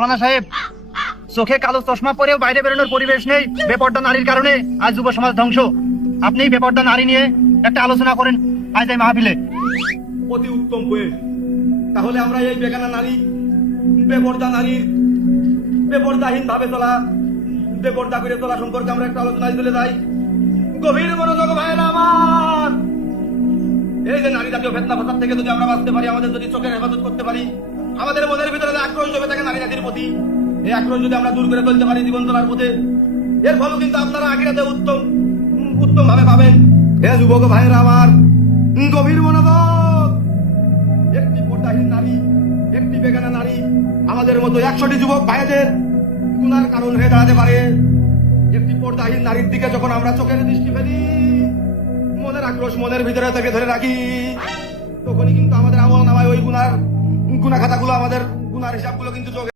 মাওলানা সাহেব, চোখে কালো চশমা পরেও বাইরে বেরোনোর পরিবেশ নেই বেপর্দা নারীর কারণে। আজ যুব সমাজ ধ্বংস। আপনি বেপর্দা নারী নিয়ে একটা আলোচনা করেন আজ এই মাহফিলে। অতি উত্তম পয়েন্ট। তাহলে আমরা এই বেগানা নারী, বেপর্দা নারীর বেপর্দাহীন ভাবে চলা, বেপর্দা করে চলা সম্পর্কে আমরা একটা আলোচনায় চলে যাই। গভীর মনোযোগ ভাইয়েরা আমার। এই যে নারী জাতীয় ফেতনা ফাসাদ থেকে যদি আমরা বাঁচতে পারি, আমাদের যদি চোখের হেফাজত করতে পারি, আমাদের মনের ভিতরে যে আক্রোশ জমে থাকে নারী জাতির প্রতি, এই আক্রোশ যদি আমরা দূর করে চলতে পারি জীবন চলার পথে, এর ফলে কিন্তু আপনারা আখিরাতে উত্তম ভাবে পাবেন। হে যুবক ভাইয়েরা আমার, গভীর মনোযোগ। একটি পর্দাহীন নারী, একটি বেগানা নারী আমাদের মতো 100টি যুবক ভাইদের গুনার কারণ হয়ে দাঁড়াতে পারে। একটি পর্দাহীন নারীর দিকে যখন আমরা চোখের দৃষ্টি ফেলি, মনের আক্রোশ মনের ভিতরে থেকে ধরে রাখি, তখনই কিন্তু আমাদের আমল নামায় ওই গুনার খাতাগুলো, আমাদের গুনার হিসাবগুলো কিন্তু চোখে